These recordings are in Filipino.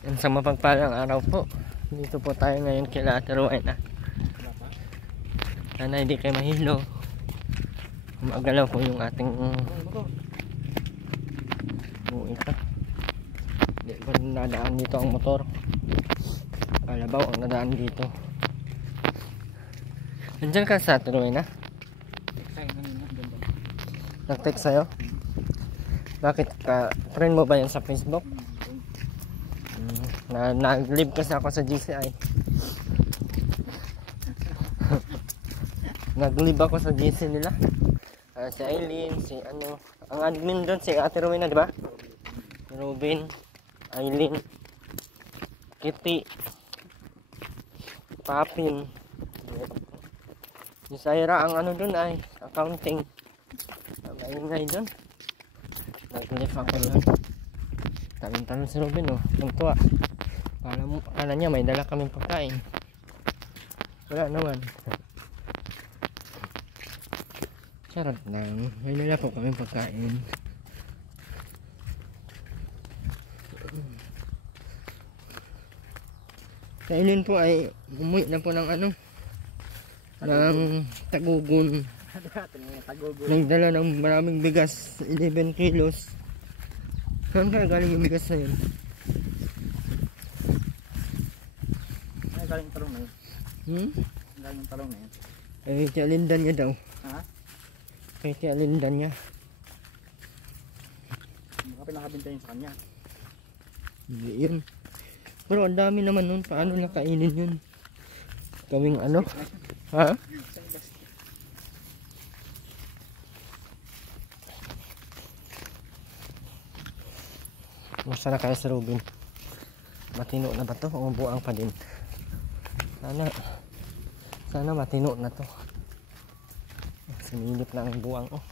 Yan, sa mapagpalang araw po. Dito po tayo ngayon kila Ate Rowena. Sana hindi kayo mahilo. Magalaw po yung ating ito. Hindi pa nadaan dito ang motor. Kalabaw ang nadaan dito. Nandiyan ka sa Ate Rowena? Nag-text sa'yo? Bakit ka? Friend mo ba yan sa Facebook? Nag-live kasi ako sa GCI. Nag-live ako sa GC nila. Si Aileen, si ano. Ang admin doon, si Ate Rowena, di ba? Robin, Aileen, Kitty, Papin. Si Saira, ang ano doon ay accounting. Maingay doon. Nag-live ako doon. Talon-talon si Robin, oh. Tuntua. Kala niya may dala kaming pagkain. Wala naman. Charot lang. May dala po kaming pagkain. Sa Ilin po ay umuwi na po ng ano, ng Tagugon. Nagdala ng maraming bigas, 11 kilos. Saan ka galing yung bigas na yun? Ay, galing talong na yun. Galing talong na yun. Eh, tialindan niya daw. Ha? Eh, tialindan niya. Baka pinakabinta yun sa kanya. Hindi yun. Pero ang dami naman nun. Paano nakainin yun? Gawing ano? Ha? Musta na kaya si Robin? Matino na ba to? O buang pa din? Sana matino na to. Sinilip na ang buang, oh.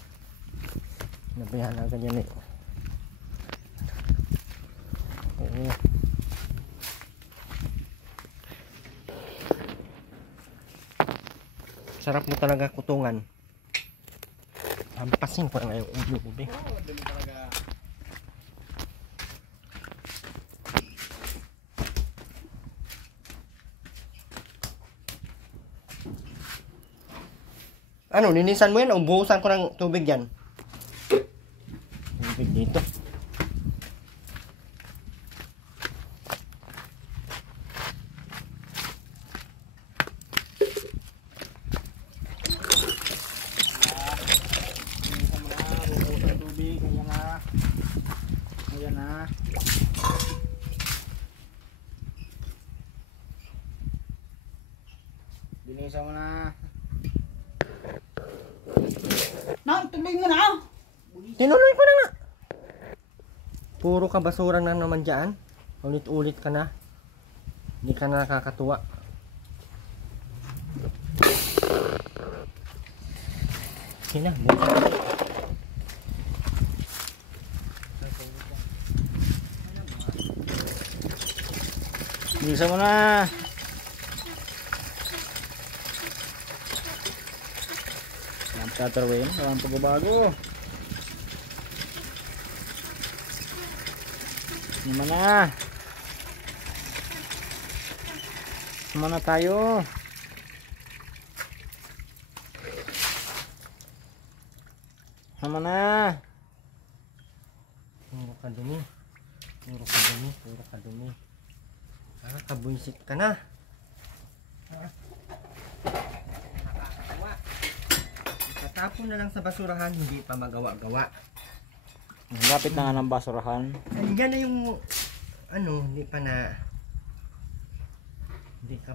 Nabayahan agad yan eh. Okay. Sarap mo talaga kutungan. Hampasin ko na ngayong ulo, ube. Ano, linisan mo yan o buhusan ko ng tubig yan? Tubig dito. Ayan na. Bilisan mo na. Tuloy mo na. Tinuloy ko na nga. Puro ka basura na naman dyan. Ulit-ulit ka na. Hindi ka na nakakatuwa. Sina, buka. Bilisan mo na. Tatawin, walang pagbabago. Naman na. Naman na tayo. Naman na. Puro ka dumi. Puro ka dumi. Puro ka dumi. Kabunsit ka na. Tapon na lang sa basurahan, hindi pa magawa-gawa. Lapit na nga ng basurahan. Yan na yung ano, hindi ka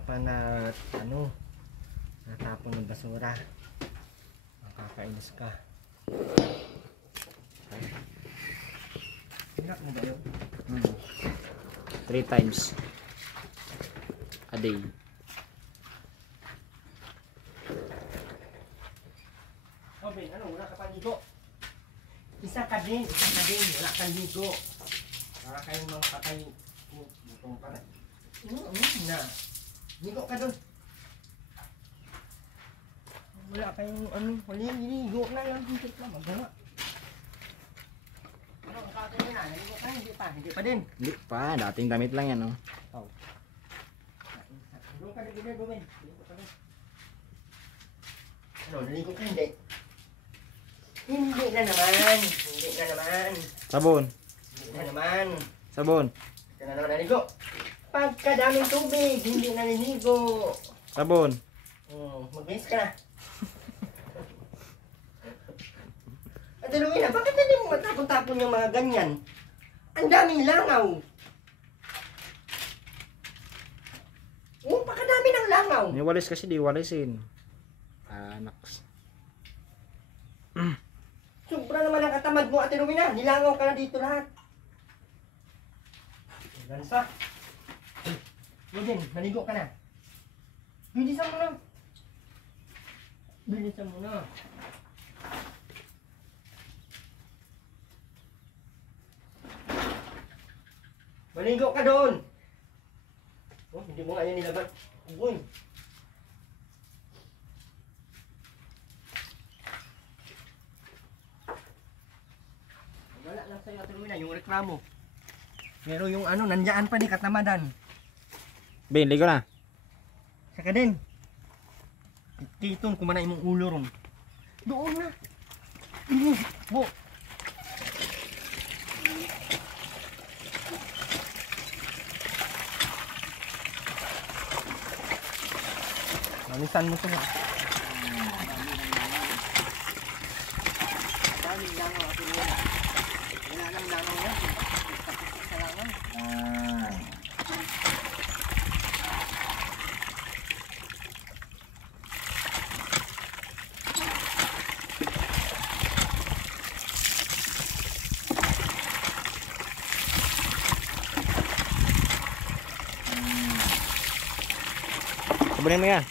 pa na ano, natapon ng basura. Nakakainis ka. Hirap mo ba yun? 3 times a day. Robin, ano, wala ka pang ligo. Isa ka din, wala kang ligo. Para kayong mga patay. Butong para. Na. Ligo ka doon. Wala kayong ano, ligo na lang. Hindi ka magawa. Ano, Ate Rowin, naligo ka, hindi pa. Hindi pa din. Hindi pa, dating damit lang yan, oh. Doon ka na gawin. Naligo ka din. Ano, naligo ka hindi? Hindi na naman. Hindi na naman. Sabon. Hindi na naman. Sabon. Hindi na naman naligo. Pagkadaming tubig, hindi naliligo. Sabon. Mag-miss ka na. Ate Rowena, bakit hindi mo matapon-tapon yung mga ganyan? Ang daming langaw. Pakadami ng langaw. May walis kasi di walisin. Anaks. Sobra naman ang katamad mo, Ate Rowena. Nilangaw ka na dito lahat. Gansa. Rodin, maligo ka na. Bilisan mo na. Bilisan mo na. Maligo ka doon. Hindi mo nga yan nilaban. Uy. Wala lang sa'yo, Ate Rowena, yung reklamo. Pero yung ano, nandiyan pa di katamadan. Ben, ligo na. Saka din. Titon, kumana imong ulo ron. Doon na. Bo. Mamisan mo ito nga. Daming langaw, Ate Rowena. Wala nang langaw yan. Tapos sa langaw. Sabunin mo yan.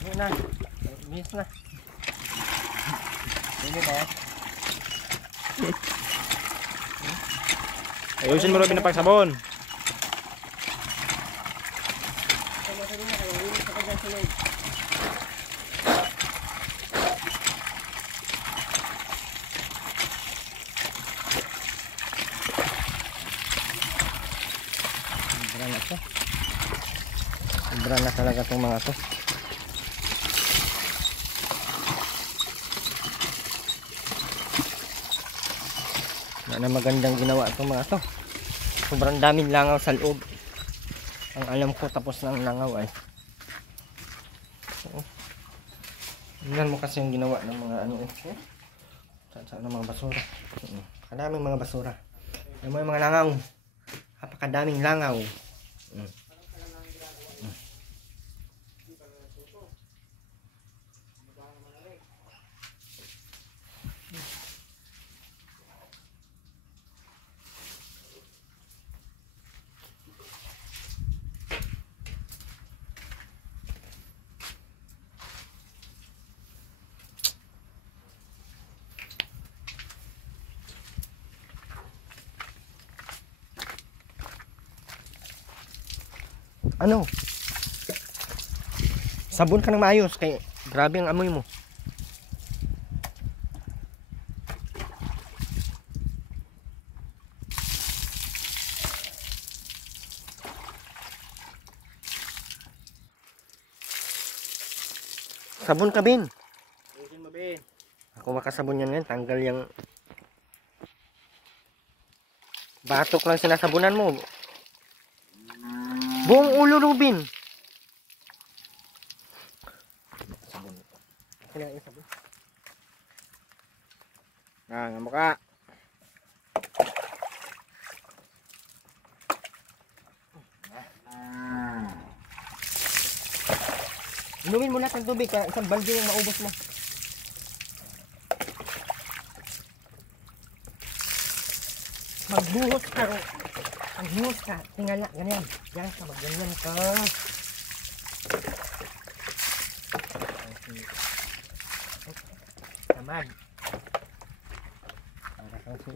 Hindi na. Bis na. Hindi ba? Ayusin mo rin pinapagsabon. Sobra na to. Sobra na talaga itong mga to. Wala na magandang ginawa itong mga to. Sobrang daming langaw sa loob. Ang alam ko tapos ng langaw ay. Tingnan mo kasi yung ginawa ng mga ano eh. Saan ng mga basura. Kadaming mga basura. Alam mo yung mga langaw. Napakadaming langaw. Ano? Sabon ka ng maayos kay grabe ang amoy mo. Sabon ka, Ben. Ayusin mo, Ben. Ako makasabon yan ngayon. Tanggal yung batok lang sinasabunan mo. Buong ulo, Rubin. Sabon. Kailangan yung sabon. Nga mukha. Inumin mo lahat ng tubig. Isang balde yung maubos mo. Magbuhos ka. Magbuhos ka. Tingala. Ganyan. Yan ka. Magganyan ka. Tamad. Para kang si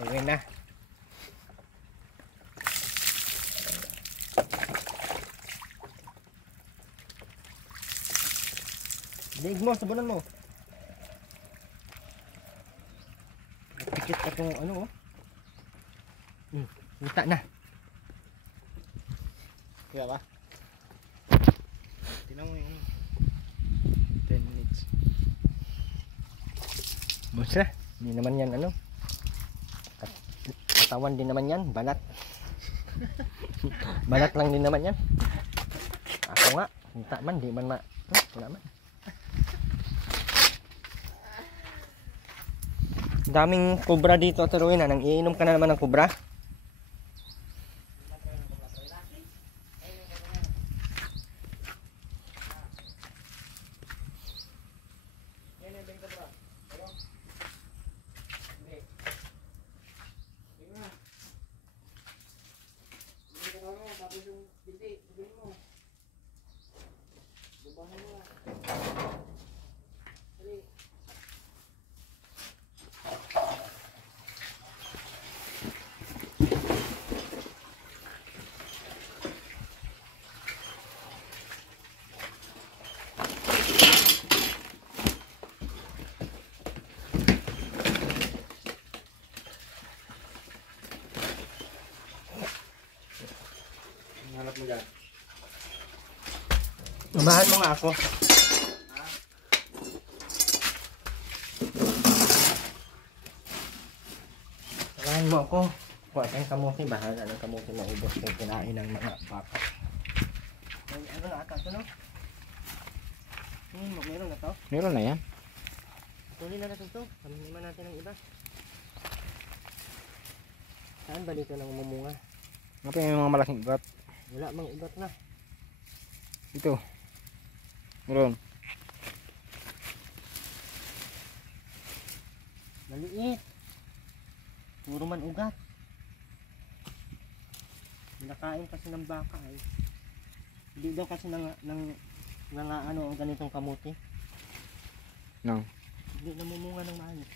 Rowena. Liig mo. Sabunan mo. Pikit ka itong ano oh. Kita na. Kaya ba? Tingnan mo yung 10 minutes. Basta, hindi naman yan ano. Katawan din naman yan, balat. Balat lang din naman yan. Ako nga, kita man, di man wala man. Daming kubra dito, turuin na. Nang iinom ka na naman ng kubra. Hanap mo dyan. Umahan mo nga ako. Umahan mo ako. Kuha tayong kamuti. Bahala ng kamuti maubos yung kinain ng mga baka. May ano na ata ito, no? Meron na to? Meron na yan. Tuloy na natin ito. Pamiliman natin ng iba. Saan ba dito nang mumunga? Ano yung mga malaking ugat? Wala mang ugat na. Ito. Meron. Maliit. Puro man ugat. Nakain kasi ng baka eh. Hindi daw kasi ano ang ganitong kamuti. No. Hindi namumunga ng maayos.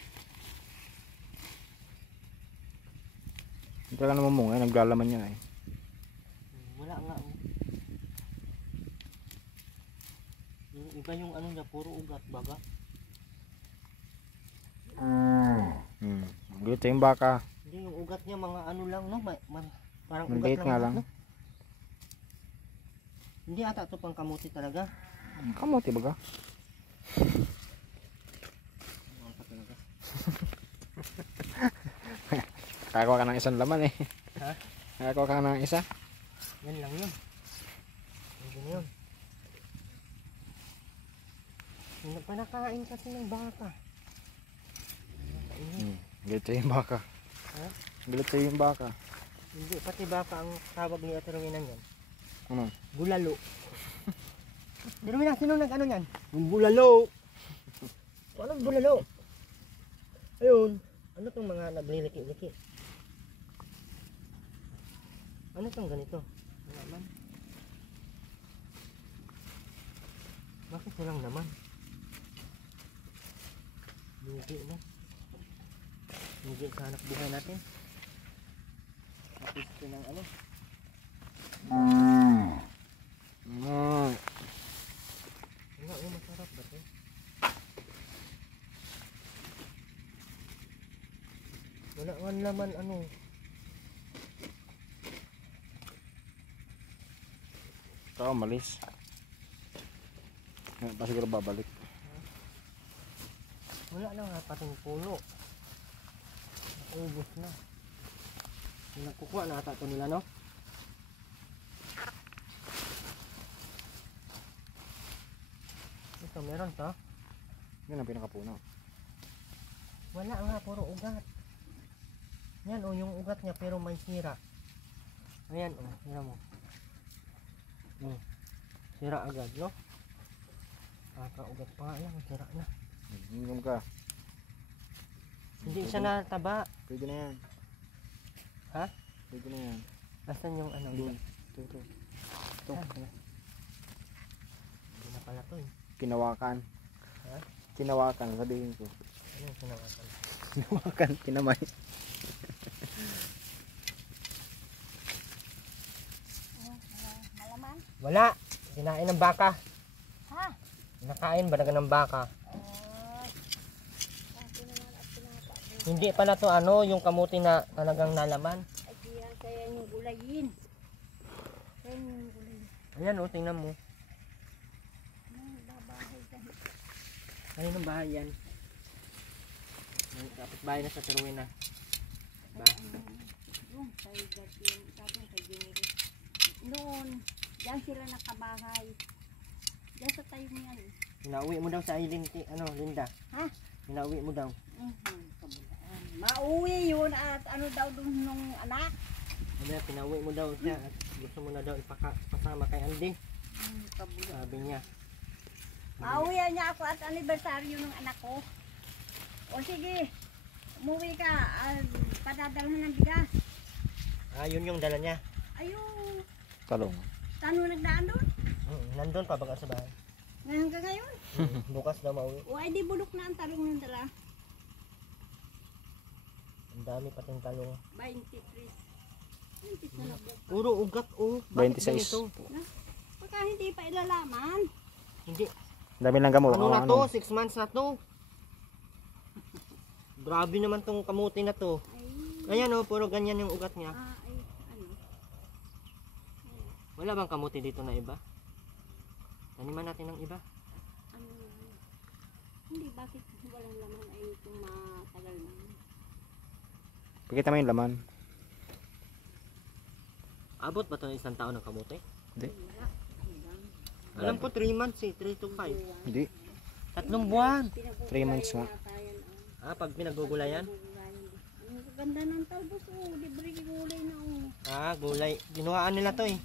Hindi talaga naman naglalaman yan eh. Wala nga oh. Yung iba yung ano niya, puro ugat baga. Dito yung baka. Hindi yung ugat niya mga ano lang no, parang Maliit ugat nga lang. lang. No? Hindi ata ito pang kamuti talaga. Kamuti baga? Kakakuha ka ng isang laman eh. Ha? Kakakuha ka ng isa? Yan lang yun. Yan yun. Nagpanakain kasi ng baka. Galit sa'yo yung baka. Ha? Galit sa'yo yung baka. Hindi, pati baka ang tawag ni Ate Rominan yan. Ano? Bulalo. Ate Rominan, sino nag-ano yan? Yung bulalo. Anong bulalo? Ayun. Ano tong mga nagliliki-liki? Ano tong ganito? Wala man. Bakit walang naman? Lugi na. Lugi sa hanap buhay natin. Tapos ito ng ano? Wala, masarap ba ito? Wala nga naman ano. Ito, malis. Pa siguro babalik. Wala na nga pating puno. Naubos na. Nagkukuha na ata ito nila, no? Ito, meron to. Yan ang pinakapuno. Wala nga, puro ugat. Yan o, yung ugat niya pero may sira. Ayan o, sira mo. Sira agad, no? Kakaugat pa nga lang, sira na. Hinggam ka. Hindi siya nataba. Pwede na yan. Ha? Pwede na yan. Nasaan yung ano? Doon. Ito. Hindi na pala to eh. Kinawakan. Ha? Kinawakan, sabihin ko. Ano yung sinawakan? Kinawakan, kinamay. Malaman? Wala! Kinain ng baka. Ha? Nakain ba ng baka? Kasi naman at pinapa. Hindi pala to ano, yung kamuti na talagang nalaman. Ay, Ayan o, tingnan mo. Kaninong bahay yan? May kapitbahay na sa Turuin na. Ba? Yung kay Gatien, sabi kay Jenny. Noon, diyan sila nakabahay. Diyan sa tayo niyan. Pinauwi mo daw sa Linda. Ha? Pinauwi mo daw. Kabulaan. Mauwi yun at ano daw dun nung anak. Sabi niya, pinauwi mo daw siya at gusto mo na daw ipasama kay Andy. Kabulaan. Sabi niya. Mauwi niya ako at anibersaryo ng anak ko. O sige, umuwi ka. Padadalhan ng bigas. Ah, yun yung dala niya. Ayun. Talong. Saan mo nagdaan doon? Nandun pa baga sa bahay. Hanggang ngayon? Bukas daw mauwi. O ay di bulok na ang talong ng dala. Ang dami pating talong. 23. 20 na bukas. Puro ugat oh. 26. Baka hindi pa ilalaman. Hindi. Dami lang gamo. Ano na to? 6 months na to. Grabe naman tong kamuti na to. Ay, Ayan oh, puro ganyan yung ugat niya. ay, ano. Wala bang kamuti dito na iba? Taniman natin ng iba. Ano, hindi, bakit walang laman ay kung matagal na. Pakita mo yung laman. Abot ba ito ng isang taon ng kamuti? Hindi. Wala. Hanggang. Alam ko 3 months eh, 3 to 5. Hindi. 3 buwan. 3 months nga. Ah, pag pinagugulayan? Ang ganda ng talbos, oh. Libre gulay na, oh. Ah, gulay. Ginuhaan nila to eh.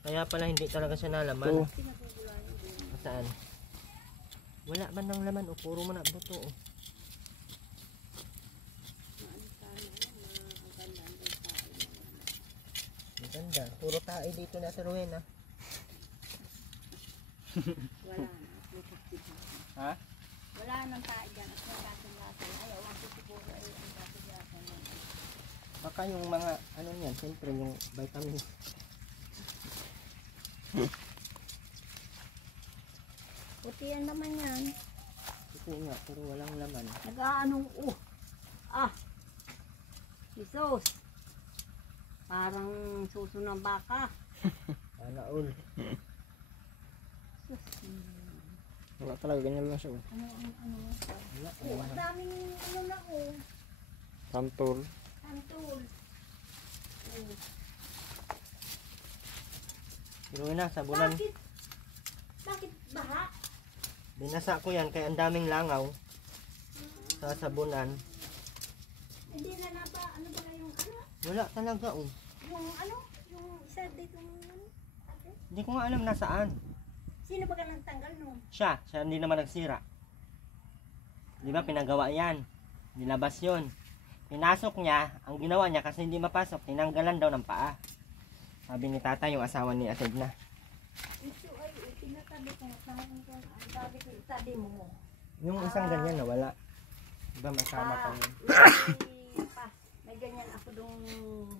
Kaya pala hindi talaga siya nalaman. Ito. Pinagugulayan din. Saan? Wala man ng laman o puro mo na buto oh. Maganda. Puro tae dito na sa Rowena. Wala na. May kastihan. Ha? Wala nang tayo dyan. At may lasan-lasan. Ay, awan ko siguro ay ang lasan-lasan. Baka yung mga ano niyan, siyempre yung vitamins. Puti yan naman yan. Ito nga, pero walang laman. Nag-aanong, Jesus. Parang suso ng baka. Sana all. Wala talaga, ganyan lang siya. Ano. Wala. Ang daming ano na, Pantol. Antol. Pero na, sabunan. Bakit baha? Binasa ko yan kaya ang daming langaw. Sa sabunan. Hindi na ba, ano ba yung ano? Wala talaga oh. Yung ano? Yung isa dito ng ano? Ate? Hindi ko nga alam nasaan. Sino ba ka nagtanggal nun? Siya hindi naman nagsira. Di ba pinagawa yan? Nilabas yun. Pinasok niya, ang ginawa niya kasi hindi mapasok, tinanggalan daw ng paa. Sabi ni tatay yung asawa ni Ate Edna. Ito ay tinatabi ko. Ang sabi ko, itabi mo. Yung isang ganyan na wala. Di ba masama pa yun? May ganyan ako dong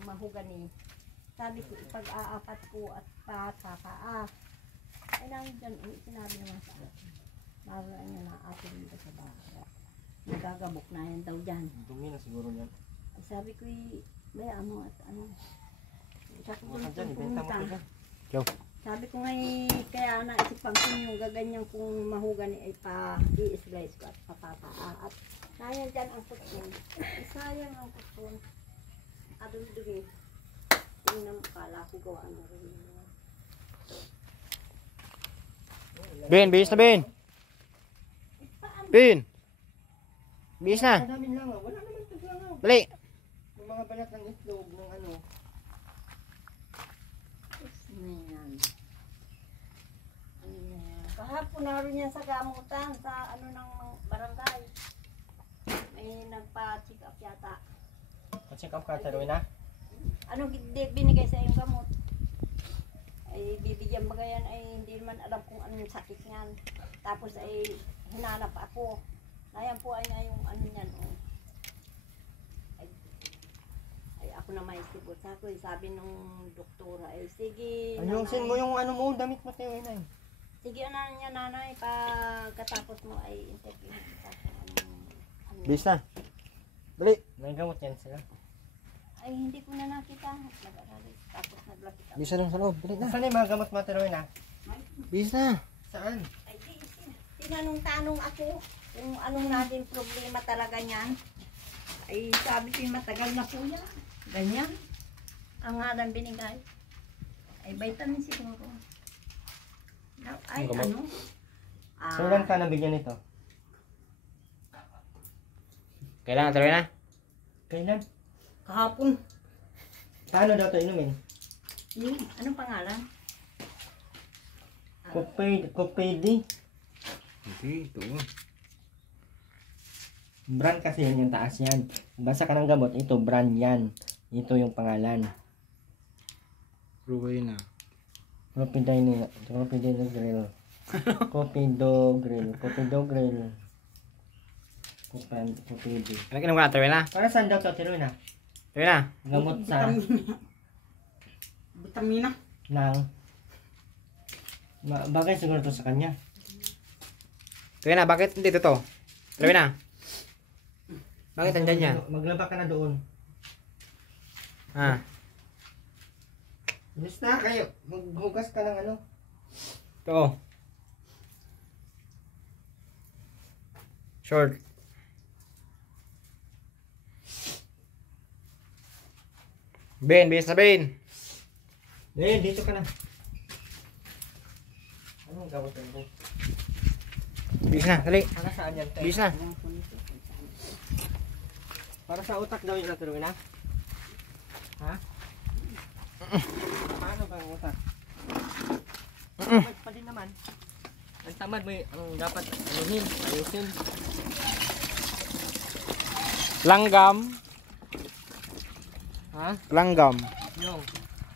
mahugani. Sabi ko, ipag-aapat ko at paa. Ay nandiyan, sinabi naman sa akin. Maraan niya na atin dito sa bahay. Nagagabok na yan daw dyan. Dumi na siguro yan. Ay, sabi ko, may ano at ano. Sabi ko, Baka dyan, ibenta mo ko dyan. Yo. sabi ko nga, kaya naisipan ko yung gaganyan kung mahugani ay pa-i-slice ko at papataa. At sayang dyan ang kutsyon. Sayang ang kutsyon. Adul-dumi. Tingnan mo, kala ko gawaan mo rin. Bin, bihis na Bin. Bin. Bihis na. Ang daming langaw. Wala naman ito langaw. Dali. Yung mga balat ng itlog ng ano. Ayan. Ayan. Kahapon naroon yan sa gamutan sa ano ng barangay. May nagpa-check up yata. Pa-check up ka sa Rowena? Ano binigay sa yung gamot? Ay bibigyan ba yan ay hindi naman alam kung anong sakit niyan. Tapos ay hinanap ako. Ayan po ay nga yung ano niyan. Oh. Ay ako na may sibot. Sabi nung doktora ay sige. Ayusin mo yung ano mo, damit mo tayo inay. Sige na niya nanay, pagkatapos mo ay interview kita sa ano. Bihis na. Dali. May gamot yan sila. Ay hindi ko na nakita. Nag-aralis. Tapos naglapit Bisa lang sa loob. Dali na. Saan yung mga gamot mo, Terwin, ha? Bis na. Saan? Ay, tinanong-tanong ako kung anong natin problema talaga niyan. Ay, sabi ko matagal na po yan. Ganyan. Ang halang binigay. Ay, vitamin siguro. Ay, Ang gamot. ano? So, ilan ka nabigyan nito? Kailangan tuloy na. Kailan? Kahapon. Paano daw ito inumin? Anong pangalan? Copedi. Hindi, ito. Brand kasi yan yung taas yan. Basa ka ng gamot, ito brand yan. Ito yung pangalan. Ruway na. Copidogrel. Copidogrel. Copidi. Ano kinong ka na, tuloy na? Para saan daw ito, Terwin, ha? Tuloy na. Gamot sa Vitamina. ng bagay siguro to sa kanya. Tuloy na, bakit hindi to? Tuloy na. Bakit andyan yan? Maglaba ka na doon. Ah, Bilis na kayo. Maghugas ka ng ano. ito. Short. Ben, bilis na Ben. Dito ka na. Anong gamot mo? Bilis na, dali. Para saan yan, te? Bilis na. Para sa utak daw yung natuloy na? Ha? Paano ba ang utak? Tamad pa din naman. Ang tamad mo ang dapat anuhin, ayusin. Langgam. Ha? Langgam. Yung.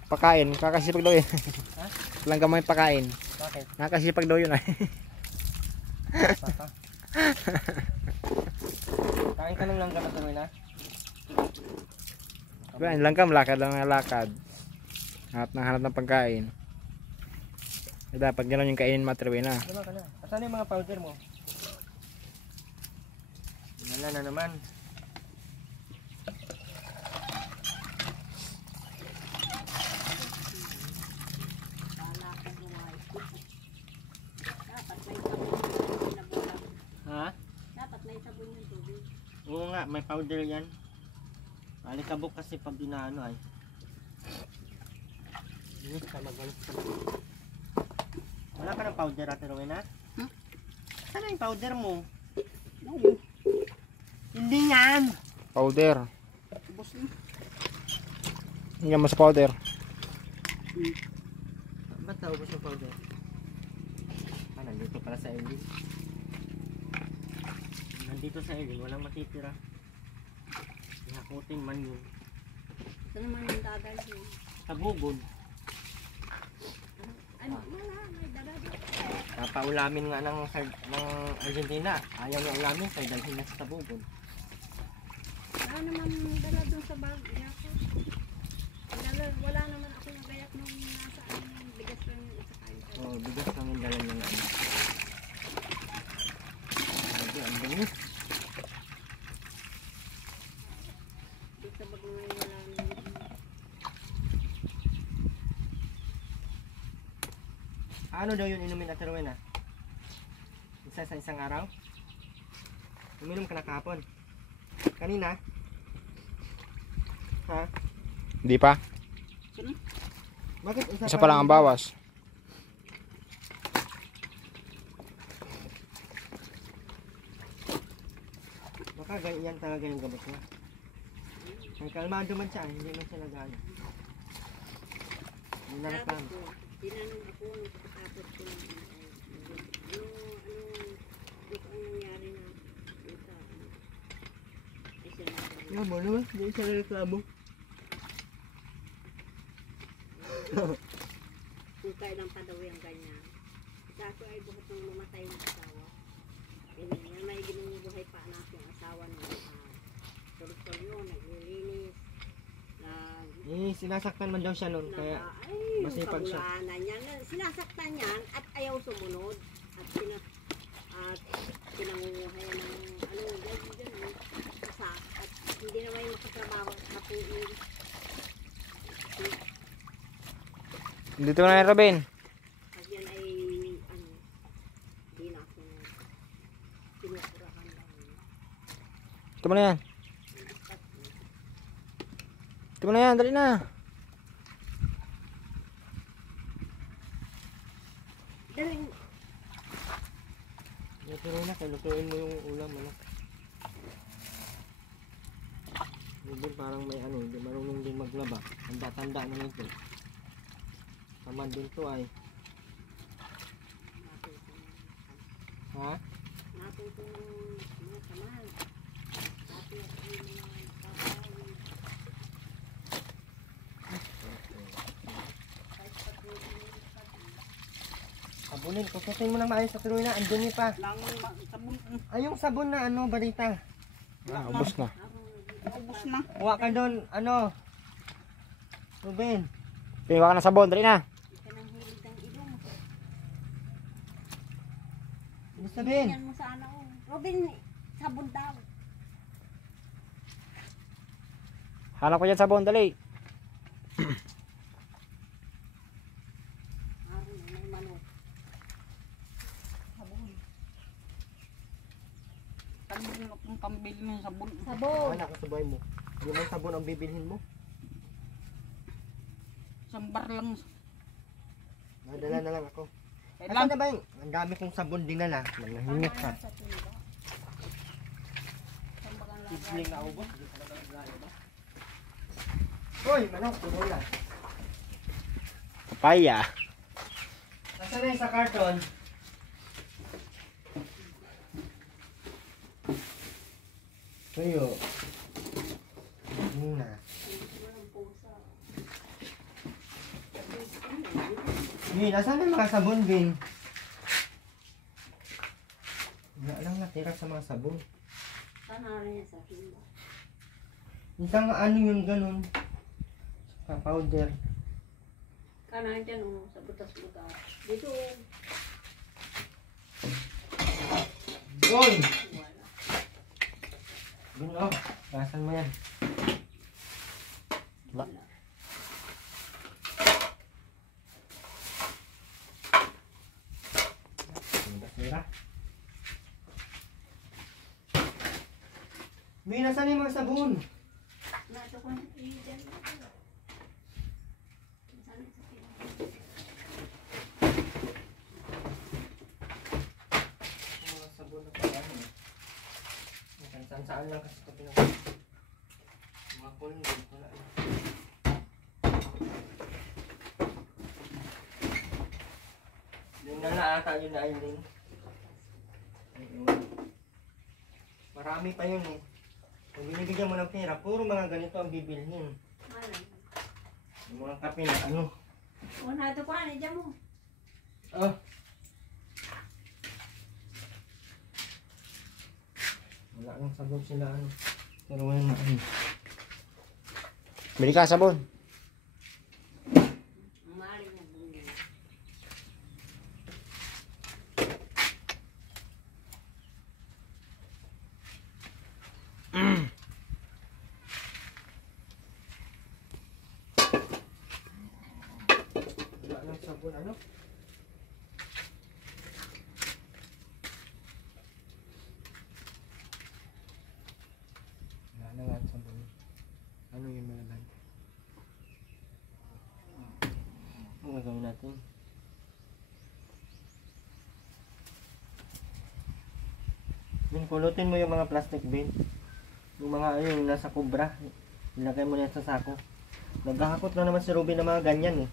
Pakain. Kakasipag daw yun. Ha? Langgam mo yung pakain. Bakit? Nakasipag daw yun ay. Papa. Kain ka ng langgam na tuloy na? Diba, langgam, lakad lang ng lakad. Hanap ng pagkain. Eh, dapat gano'n yung kainin matriwe na. Diba ka na? Asan yung mga powder mo? Wala na naman. Ha? Dapat may sabon yung tubig. Oo nga, may powder yan. Alikabok kasi pag inaano ay. Hindi ka magalit ka. Wala ka ng powder, Ate Rowena? Hmm? Saan yung powder mo? Ayun. Hindi yan! Powder. Ubus na. Hinggan mo sa powder. Ba't naubos yung powder? Ah, nandito pala sa Ellie. Nandito sa Ellie, walang matitira. Nakutin man yun. Ito naman yung dadalhin. Sa bubon. Ano? Wala, may dadalhin. Papaulamin nga ng Argentina. Ayaw niya ulamin, kaya dalhin na sa tabubon. Wala naman dala doon sa bag. Wala naman ako nagayak nung nasa yung bigas lang yung isa kain. Oo, bigas lang yung dala niya. Grabe, ang dumi. Doon sa bag ngayon wala naman. Ano daw yun inumin at Rowena? Isa sa isang araw? Uminom ka na kahapon? Kanina? Ha? Hindi pa. Bakit Isa pa lang ang bawas. Baka ganyan talaga yung gamot niya. Ang kalmado man siya, hindi man siya nag-ano. Hindi na Tapos reklamo. ko, tinanong ako nung pagkatapos ko ng ang nangyari na doon sa ay siya na Nga mo naman, hindi siya nagreklamo. kung kailan pa daw yung ganyan. Kaso ay buhat nung mamatay ng asawa. Ganyan, may ginubuhay pa anak yung asawa ng solyo, naglilinis, Sinasaktan man daw siya noon, kaya ay, masipag siya. kabulanan niya. Sinasaktan niyan at ayaw sumunod. At pinangunguhay ng dyan, at hindi naman makatrabaho at kapuin. Dito na yan, Robin. Pag yan ay, ano, di na ako tinuturahan lang. Ito mo na yan. Ito mo na yan, dali na. Dali, Lutuin na, lutuin mo yung ulam, ano. Hindi parang may ano, hindi marunong din maglaba. Tanda-tanda na nito. Tamad din to ay. Ha? natutong mga kamay. Dati ako yung mga tatay. Sabunin, kusutin mo na maayos sa tuloy na. Andun niya pa. Lang sabon. Ay, yung sabon na ano, balita. Ubus na. Ubus na. Huwag ka doon, ano. Ruben. Pinuha ka ng sabon, dali na. Ika nang hilig ng ilong. Ano sabihin? Yan mo sa ano. Robin, sabon daw. Hanap ko dyan sabon, dali. Aron, may manok. Sabon. Sabon akong pambili ng sabon. Sabon. Anak ko sabay mo. Yung may sabon ang bibilhin mo. Sambar lang. Nadala na lang ako. Eh Asan lang. na ba yung? Ang dami kong sabon dinala. Nangahingit ka. Sa tulo. Sambagan lang. Sibling na ubos. Hoy, manok, tuloy na. Papaya. Nasaan na yung sa karton? Tuyo. Muna. Bin, nasaan na yung mga sabon, Bin? Wala lang natira sa mga sabon. Sana rin sa tulo. Isang ano yung ganun. Saka powder. Kanan dyan sa butas-butas. Dito. Goy! Wala. Bin, oh. Basan mo yan. Wala. Basura. Bin, nasaan yung mga sabon? Nato ko na dyan. Sana sa tulo. Mga sabon na pala. Saan lang kasi ito pinag- mga kulong. Wala na. Yun na na ata yun na yun. Ayun. Marami pa yun eh. Kung binibigyan mo ng pera, puro mga ganito ang bibilhin. Malay. Yung mga kape na ano. Una to ko ani dyan mo. Ah. Wala nang sabon sila ano. Pero wala na ano. Bili ka sabon. Mali na bunyi. Wala nang sabon ano. Wala na nga ang sabon. Ano yung malaban? Ano gagawin natin? Bin, pulutin mo yung mga plastic bin. Yung mga yung nasa kubra. Ilagay mo na yan sa sako. Naghahakot na naman si Ruby ng mga ganyan eh.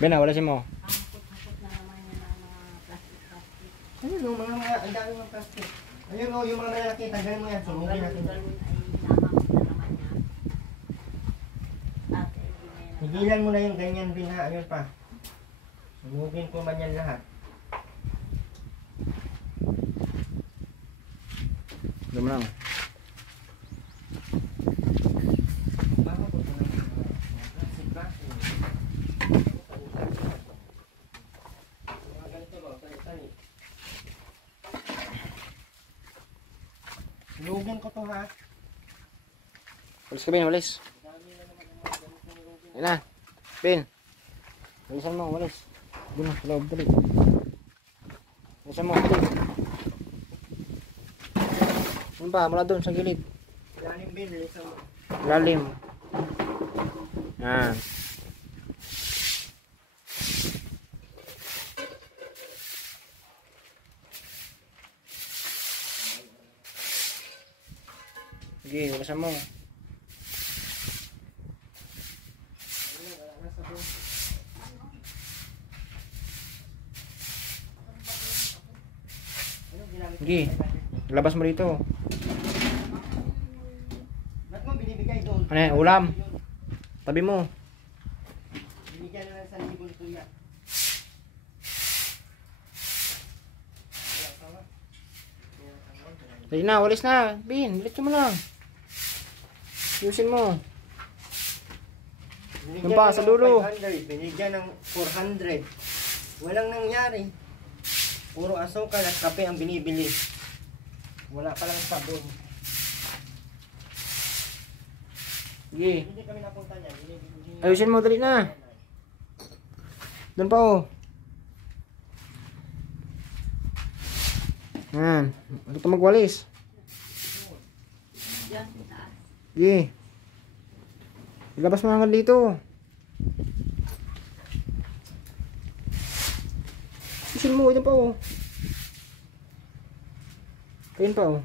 Ben, wala si mo. Hakot-hakot na naman yung mga plastic-plastic. Ayun o, ang dami mga plastic. Ayun o, yung mga malaki, tanggalin mo yan. Sumugin natin. Ganun ay namamot na naman yan. At hindi na yan. Higilan mo na yung ganyan bin ha. Ayun pa. Sumugin ko man yan lahat. Doon mo lang. Baka po ito ng mga plastic. Mga ganito ba? Tali-tali. Sumugin ko to ha. Walis ka, Ben, walis. Ayun na. Ben. Walisan mo, walis. Doon, sa loob, dali. Walisan mo, dali. Ano pa, mula doon, sa gilid. Lalim bin, lisa mo. Lalim. Yan. Sige, walisan mo. Sige, labas mo dito. Ba't mo binibigay doon? Ano yan, ulam? Tabi mo. Binigyan na lang sa libon kuya. Dali na, walis na. Bin, bilit mo lang. Yusin mo. Binigyan Yung pa, ng sa dulo. 500, binigyan ng 400. Walang nangyari. Puro asukal at kape ang binibili. Wala pa lang sabon. Sige. Hindi kami napunta niyan. Ayusin mo, dali na. Doon pa oh. Yan. Ito magwalis. Sige. Ilabas mo hanggang dito. Ayusin mo, ito pa oh. Ayun pa oh.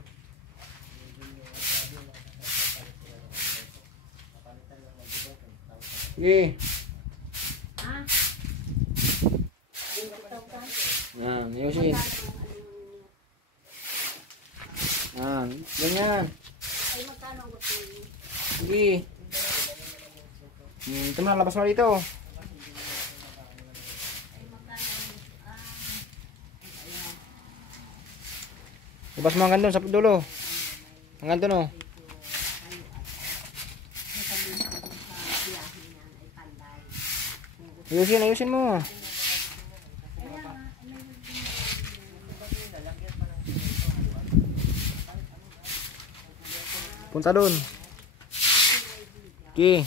Sige. Yan, ayusin. Yan, ganyan. Ay, magkano ang gusto niyo? Sige. Ito na, labas mo dito. Labas mo hanggang doon sa dulo. Hanggang doon oh. Ayusin, ayusin mo. Punta doon. Okay.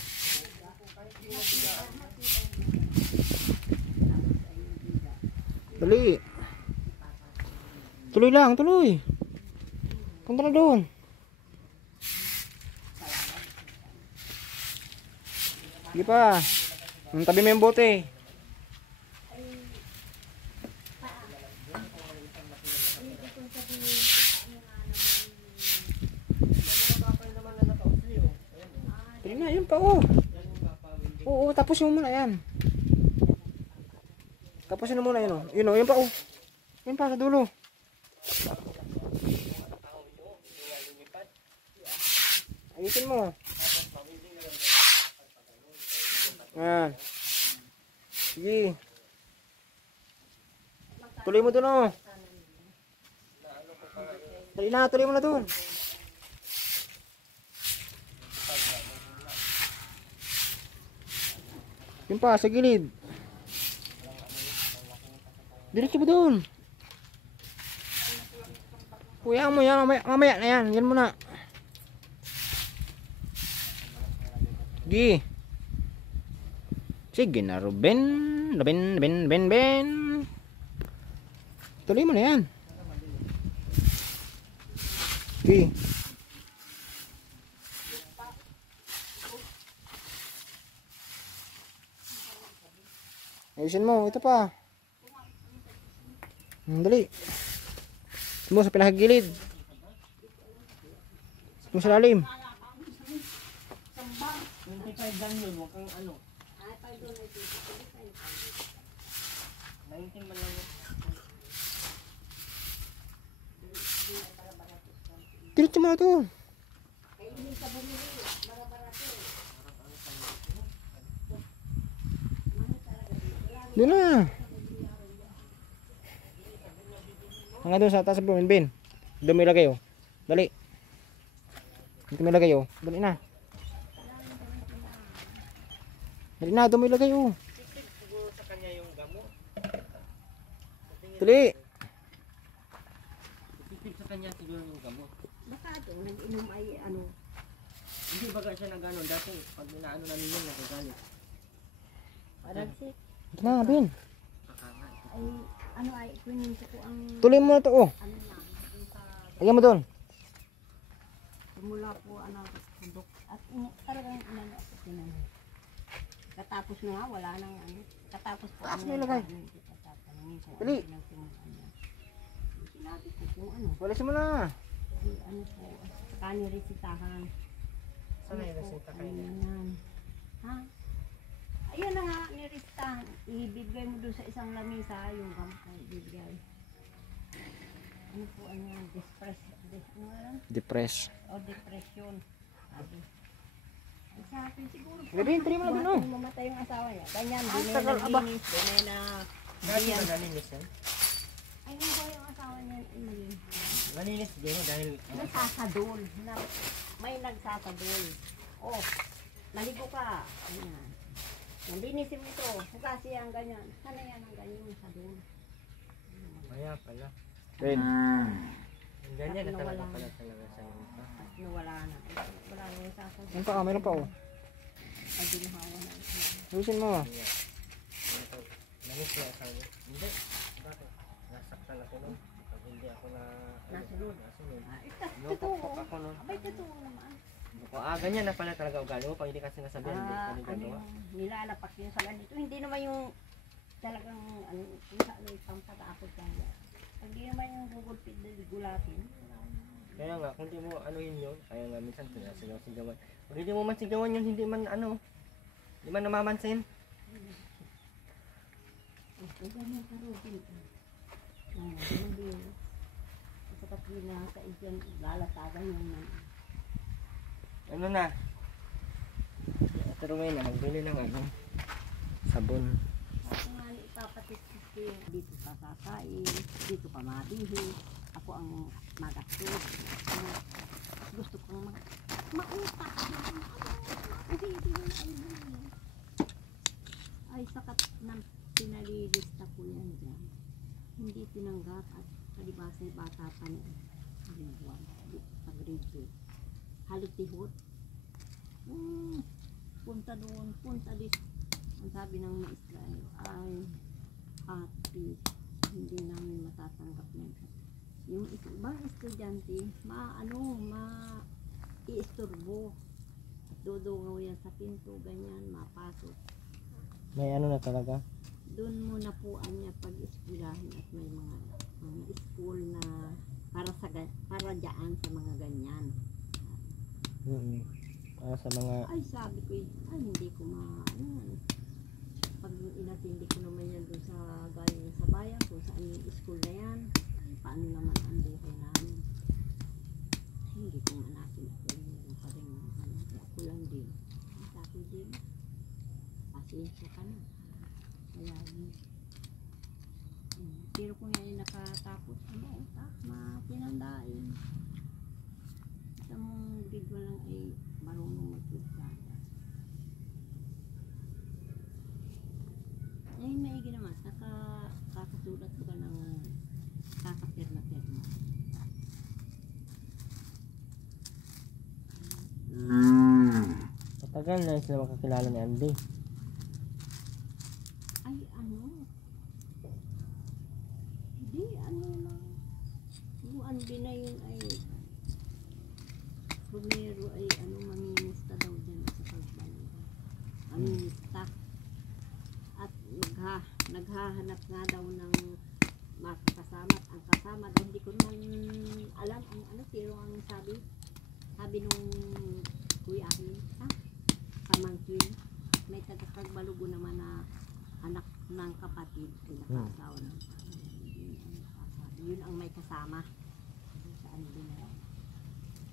Dali. Tuloy lang, tuloy. Punta na doon. Sige pa. Tabi mo yung bote. Dali na, yun pa oh. Oo, tapusin mo muna yan. Tapusin mo muna yun oh. Yun oh, yun pa oh. Yun pa sa dulo. Ayusin mo. Yan. Sige. Tuloy mo dun oh. Tuloy na, tuloy mo na dun. Yun pa, sa gilid. Diretso mo dun. Kuya mo yan, mamaya na yan. Yan muna. Sige. Sige na, Ruben. Ben. Tuloy mo na yan. Sige. Ayusin mo, ito pa. Dali. Mo sa pinakagilid. Mo sa lalim. 25 lang yun, huwag kang ano. 19 man lang yun. Diretso mo na to. Doon na. Hanggang doon sa taas ng bin. Doon mo ilagay oh. Dali. Dito mo ilagay oh. Dali na. Dali na, doon mo ilagay oh. Siguro sa kanya yung gamot. Dali. Isipid sa kanya siguro yung gamot. Baka ito, nag-inom ay ano. Hindi baga siya nag-ano dati. Pag inaano namin yun, nagagalit. Parang si Na, Bin. Ay, ano ay, kunin ko ang, Tuloy mo na to, oh. ano yan, yung sa, Lagyan mo doon. simula po, ano, bundok. At talagang, ano, tinanong. Katapos na nga, wala nang, ano, katapos po. Taas ano, mo ilagay. Dali. Sinabi ko kung ano, Walisin mo na. ano po, saka niresitahan. Saan yung resita kayo? Ayan. Ha? Ayun na nga, niresitahan. Ibibigay mo doon sa isang lamisa, yung kampay, ibibigay. Ano po, ano yung depress, ano nga lang? Depress. O depression. Sabi. Ay, sabi, siguro po. Gabi, tiri mo na doon, oh. Kung mamatay yung asawa niya. Ganyan, Ah, di na tagal, aba. naglinis, di na na... Dati ba nalinis yan? Ay, hindi ba yung asawa niya, mali. Nalinis din dahil... Nagsasadol. May nagsasadol. Oh, naligo ka. Ayan. Nandinisim ito. Hugasi ang ganyan. Sana yan ang ganyan yung sadol. Maya pala. Bin. Ang ganyan na talaga Nawala. pala talaga sa iyo. At nawala na. Ay, wala na yung sasadol. Ano pa? Meron pa, oh. Ay, ginahawa na ito. Ayusin mo. Namiss na sa iyo. Hindi. Bakit? Nasaktan ako nun. Pag hindi ako na... Nasunod. Nasunod. Ah, ito, Lupok totoo. ako nun. Abay, totoo naman. Ganyan na pala talaga ugali mo. Pag hindi kasi nasabihan, hindi ka Ano nagagawa. yung nilalapak yun sa ganito. Hindi naman yung talagang ano, kung saan yung pampataapot kaya. Pag di naman yung gugulpit na gulatin. Kaya nga, kung hindi mo anuhin yun, kaya nga minsan sinasigaw-sigawan. Kung hindi mo man sigawan yun, hindi man ano, hindi man namamansin. Ang ganyan ka Robin. Hindi. Sa katrina sa isyan, lalatagan yung Ano na? Ito Romena, magbili ng ano, sabon. Ako nga ipapatikis ko yung dito ka kakain, dito ka mabihi, ako ang magastos. Gusto kong mautak. Ay, sakat ng pinalilista ko yan dyan. Hindi tinanggap at kalibasay bata pa niya. Buwan, sa grade 2. Halitihot. Punta doon, punta dito. Ang sabi ng maestra ay happy, hindi namin matatanggap na ito. Yung ibang estudyante, i-isturbo. At dudungaw yan sa pinto, ganyan, mapasok. May ano na talaga? Doon muna po niya pag-eskwelahin at may mga school na para dyan sa mga ganyan. Para sa mga... Ay, sabi ko, ay, hindi ko pag inatindi ko naman yan doon sa galing sa bayan, kung saan yung school na yan, paano naman ang buhay namin. Hindi ko manasin ako yung pa rin, ako lang din. Sabi din, pasensya ka na. Kaya yun. Pero kung yan nakatapos, pinandain. Sa mong video lang ay marunong magpagkada. Ay, maigi naman. Kakasulat ko ka ng kakapirma-pirma. Matagal na sila makakilala ni Andy. Ay, ano? Hindi, ano lang. Yung Andy na yun ay Romero ay maminista daw dyan sa pagbalik. Maminista. At naghahanap nga daw ng makakasama. Ang kasama daw, hindi ko naman alam ang ano, pero ang sabi nung kuya akin, pamangkin, may tagapagbalugo naman na anak ng kapatid, pinakasawa ng yun ang may kasama. Saan din na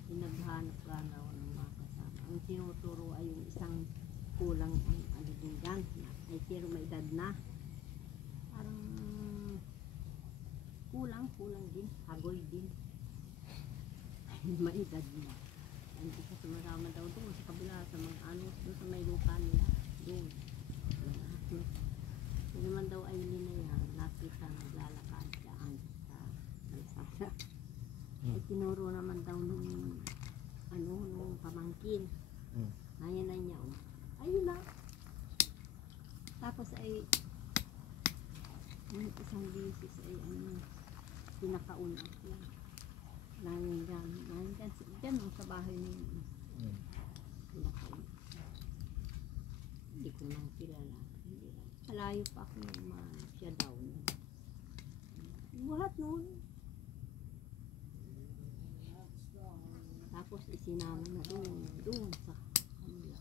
pinaghanap ka daw ng mga kasama. Ang tinuturo ay yung isang kulang ang alibingan ay pero may edad na. Parang kulang din, hagoy din. May edad na. Hindi ka sumasama daw doon sa kabila sa mga doon sa may lupa nila. Doon. Hindi naman daw ay linaya, nakita naglalakad dyan sa kalsada. Ay tinuro naman daw nung pamangkin. Ngayon na niya, ayun na. Tapos ay Yung isang beses ay pinakauna ako. Nangingan. Diyan sa bahay niyo. Pinakauna. Hindi ko nang kilala. Malayo pa ako nung siya daw. Buhat noon. Tapos isinama na doon sa kanila.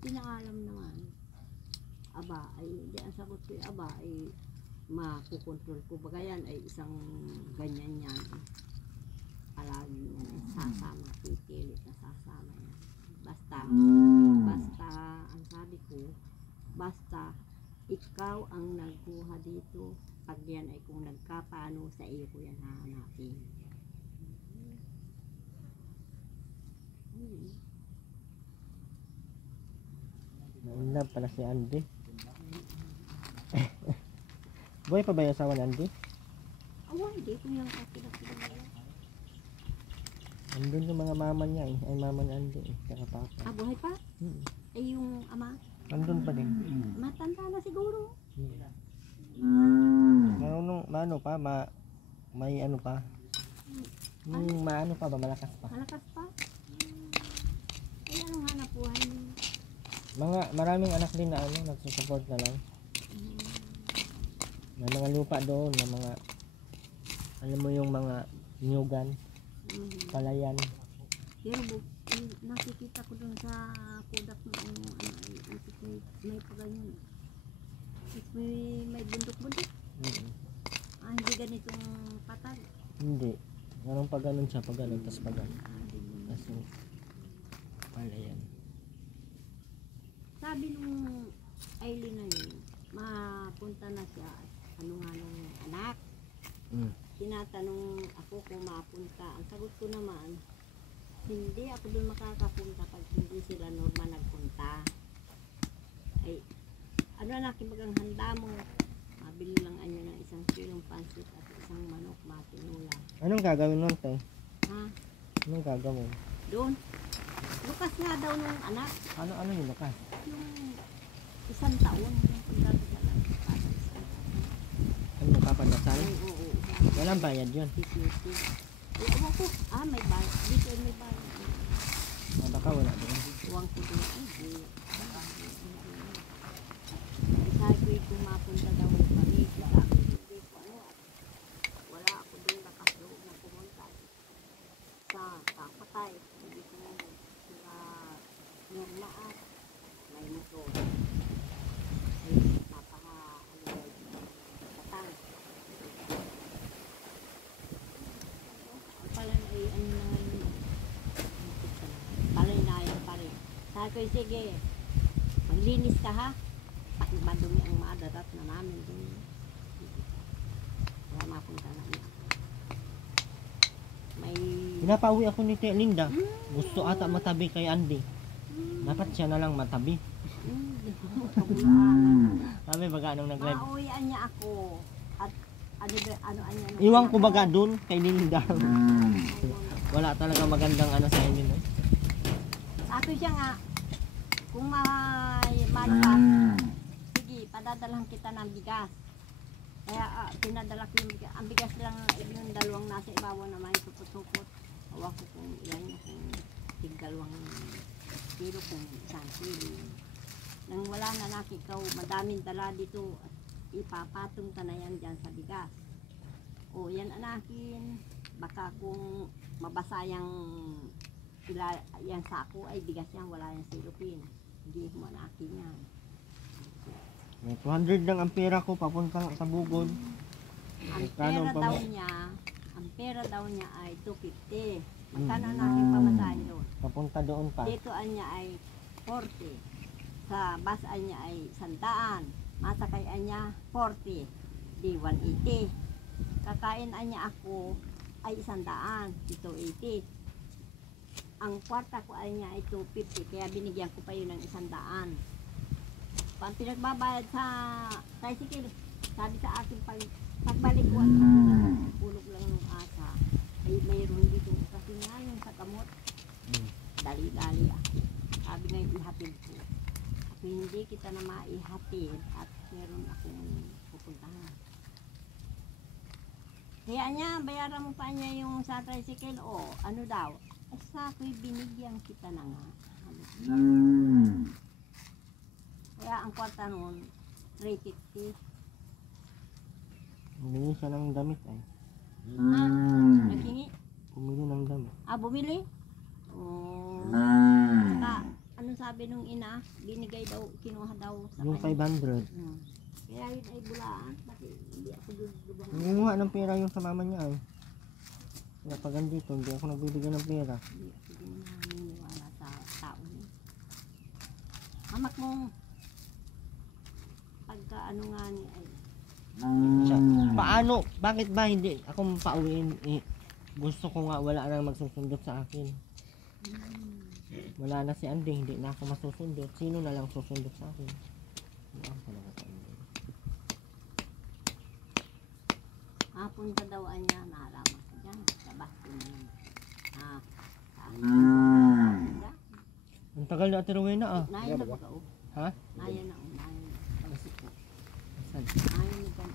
Pinaalam naman. Aba, di ang sagot ko aba, ay makukontrol ko. Baga yan ay isang ganyan yan. Palagi yan, sasama, pipilit na sasama yan. Basta, ang sabi ko, basta ikaw ang nagkuha dito. Pag yan ay kung nagkapano sa iyo ko yan hahanapin. Na-inlove pala si Andy. Buhay pa ba yung asawa ni Andy? Hindi ko yung kakilala. Andun yung mga mama niya eh. Ay mama ni Andy eh. Kaya papa. Buhay pa? Ay yung ama? Andun pa din. Matanda na siguro. Maano pa? May ano pa? Maano pa ba? Malakas pa? Malakas pa? Ay anong hanap buhay niyo? Maraming anak din na ano, nagsusupport na lang. May mga lupa doon, na mga alam mo yung mga nyugan, palayan. Pero nakikita ko doon sa Kodak noong may paganyan. May bundok-bundok. Hindi ganitong patag. Hindi. Anong pag ganun siya, pag ganun, tas pag ganun. Kasi palayan. Sabi nung Aileen na yun, mapunta na siya. Ano nga nung anak? Tinatanong ako kung mapunta. Ang sagot ko naman, hindi ako doon makakapunta pag hindi sila normal nagpunta. Ay, ano na, kibagang handa mo. Mabili lang anyo ng 1 kilong pansit at isang manok, matinula. Anong gagawin nun, te? Ha? Anong gagawin? Doon. Lukas nga daw nung anak. Ano yung lukas? Yung 1 taon. Yung pagdadala lang. Para 1 taon. Ano papadasal? Ay, oo. Walang bayad yun. Ay, ewan ko. May bayad. Dito may bayad. Baka wala doon. Ewan ko doon. Ay, sabi ko mapunta daw kami. Sabi hindi ko wala ako doon nakasloog na pumunta. Sa kakatay. Hindi ko sila normaat. May motor. Ay, napaka-alaway. Katang. Palan ay ano na ngayon. Palay na yan pa rin. Sabi ko, sige. Maglinis ka ha. Madumi ang madarat na namin dun. Kaya mapunta na niya. May... Pinapauwi ako ni Tia Linda. Gusto ata matabi kay Andy. Dapat siya na lang matabi. Sabi baga anong nag-live. Mauwian niya ako. At ano niya. Iwan ko baga dun kay Linda. Wala talaga magandang ano sa inyo. No? Ako siya nga. Kung may marka. Sige, padadalhan kita ng bigas. Kaya pinadala ko yung bigas. Ang bigas lang yung 2 nasa ibabaw naman, supot-supot. Hawa ko kung ilan yung kung 2 kilo, kung 1 kilo. Nang wala na nakikaw, madaming dala dito. Ipapatong ka na yan dyan sa bigas. O yan anakin, baka kung mabasa yung sako ay bigas yan, wala yung silupin. Hindi mo anakin yan. May 200 lang ang pera ko papunta sa Bugod. Ang Magkano pera pa daw mo? niya, ang pera daw niya ay 250. Magkano natin pamasahin doon? Papunta doon pa. Dito niya ay 40. Sa bus niya ay 100. Masakay niya 40. Di 180. Kakain niya ako ay 100. Dito 80. Ang kwarta ko ay niya ay 250. Kaya binigyan ko pa yun ng 100. Pag pinagbabayad sa tricycle, sabi sa akin pagbalik ko at pulog lang ng asa, ay mayroon dito kasi nga yung sa kamot, dali-dali ako. Sabi ngayon ihatid ko. At hindi kita na maihatid at meron akong pupuntahan. Kaya niya, bayaran mo pa niya yung sa tricycle o ano daw. Ay sa ako'y binigyan kita na nga. Kaya ang kwarta noon, 350. Bumili siya ng damit ay. Naghingi? Bumili ng damit. Bumili? Oo. Saka, ano sabi nung ina, binigay daw, kinuha daw sa Yung kanya. 500. Kaya yun ay bulaan. Bakit hindi ako lubang? Kumuha ng pera yung sa mama niya ay. Kaya pag andito, hindi ako nagbibigyan ng pera. Hindi ako din naniniwala sa tao niya. Amak mo, pagka ano nga niya ay, Siya, paano? Bakit ba hindi ako pauwiin? Eh, gusto ko nga wala nang magsusundot sa akin. Wala na si Andy, hindi na ako masusundot. Sino na lang susundot sa akin? Wala ko talaga sa Andy. punta daw niya, nalaman ko dyan, sa basto niya. Ang tagal na Ate Rowena ah. Nayan na ba ka? Ha? Nayan na, nayan na. Saan? Nayan na dyan.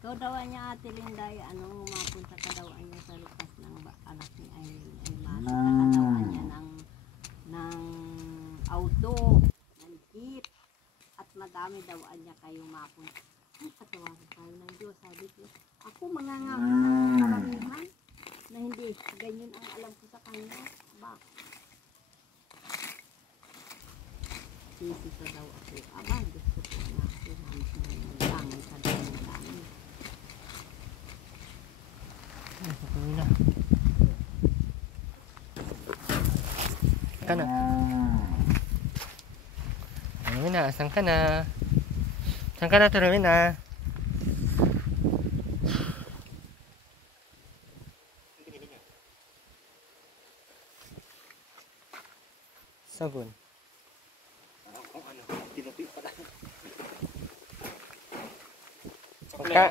So daw niya Ate Linda, ano, mapunta ka daw niya sa lupas ng anak ni Aileen. Ay masita ka daw niya ng auto, ng jeep, at madami daw niya kayo mapunta. Ay, patawagan tayo ng Diyos. Sabi ko, ako mangangamit ng karamihan na hindi ganyan ang alam ko sa kanya. Aba, sisi sa daw ako. Aba, gusto ko na ako langay sa daw ng langay. Ay, sa Rowena. Ka na. Rowena, asan ka na? Saan ka na Ate Rowena? Sabon.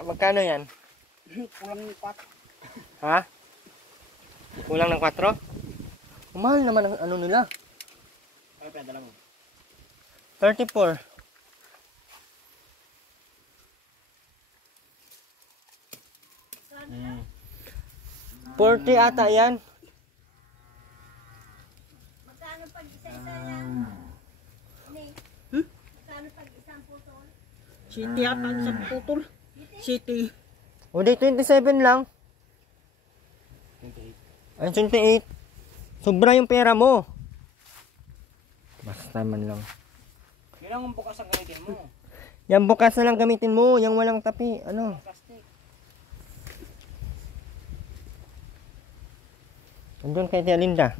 Magkano yan? Kulang ng 4. Ha? Kulang ng 4? Mahal naman ang ano nila. Ano pa dala mo? 34. Hmm. 40 ata yan. Magkano pag isa-isa yan? Magkano pag isang putol? City yata ang isang putol. City. O di 27 lang. Ay 28. Sobra yung pera mo. Basta man lang. Yun ang bukas ang gamitin mo. Yan bukas na lang gamitin mo. Yang walang tapi. Ano? Plastic. Andun kay Tia Linda.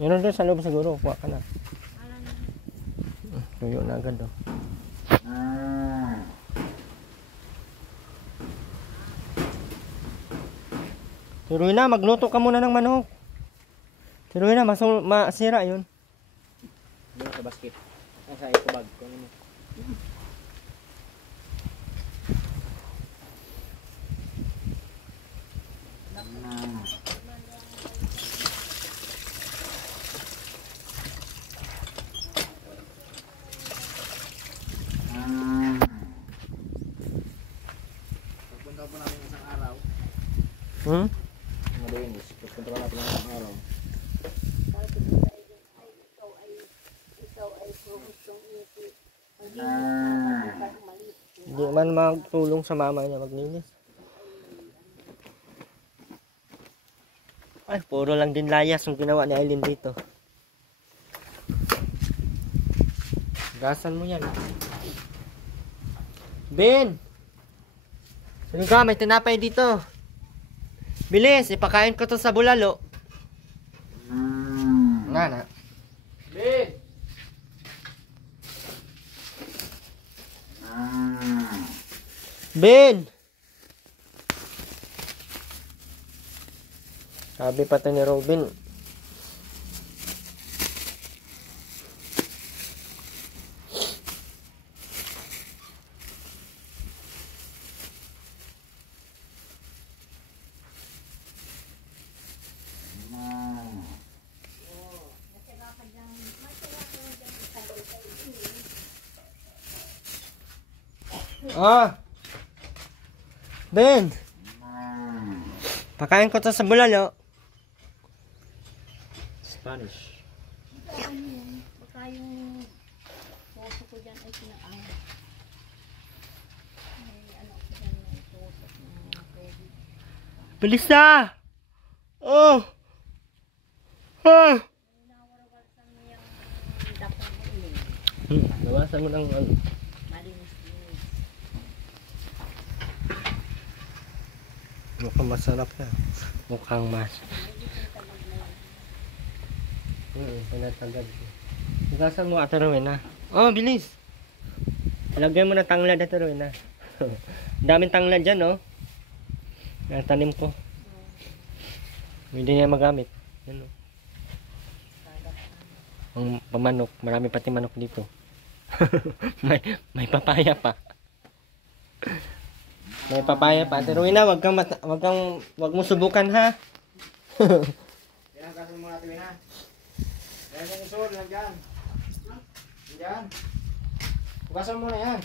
Meron doon sa loob siguro. Kuha ka na. Tuyo na agad oh. Si Rowena, magluto ka muna ng manok. Si Rowena, masira yun. Doon sa basket. Ay, sa ito bag. Kung ano. Pagpunta po namin isang araw. Hmm? Malinis. Pagpunta po natin isang araw. Sabi ko sa iyo, ay ikaw ay gustong isip. Maglinis ka, umalis. Hindi man magtulong sa mama niya maglinis. Ay, puro lang din layas yung ginawa ni Aileen dito. Gasan mo yan. Ben! Sino ka? May tinapay dito. Bilis, ipakain ko to sa bulalo. Nga. Ben! Ben! Sabi pa to ni Robin. Ah! Ben! Pakain ko to sa bulalo. Spanish. Ano yun? Baka yung puso ko dyan ay sinaang. May ano ko dyan may tusok ng mga pwede. Bilis na! Oh! Ah! Nawarawal sa niyang dakong uling. Nawasan mo ng ano. Malinis-linis. Mukhang masarap na. Mukhang mas. Pinatagad ko. Hugasan mo, Ate Rowena. Oh, bilis! Lagyan mo na tanglad, Ate Rowena. Daming tanglad dyan, oh. Natanim ko. Hindi niya magamit. Yan, oh. Ang pamanok. Marami pati manok dito. may papaya pa. May papaya pa. Ate Rowena, wag mo subukan, ha? Pinagasan mo natin ha. Yan yung isul, nandyan. Nandyan. Hugasan mo na yan.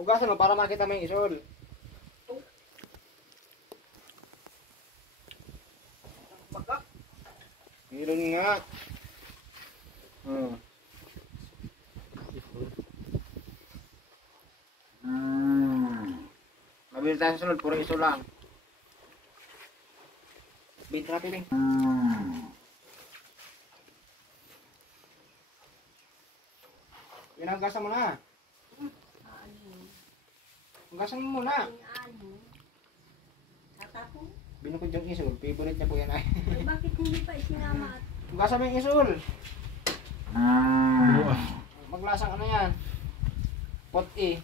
Hugasan mo para makita mo yung isul. Meron nga. Mabili tayo sa sunod, puro isul lang. Bait rapi rin. Pinagasan mo na. Hugasan mo muna. Ano? Tatapon? Binukod yung isul. Favorite niya po yan ay. Eh, bakit hindi pa isinama at Hugasan mo yung isul. Maglasang ano yan. Pot-i.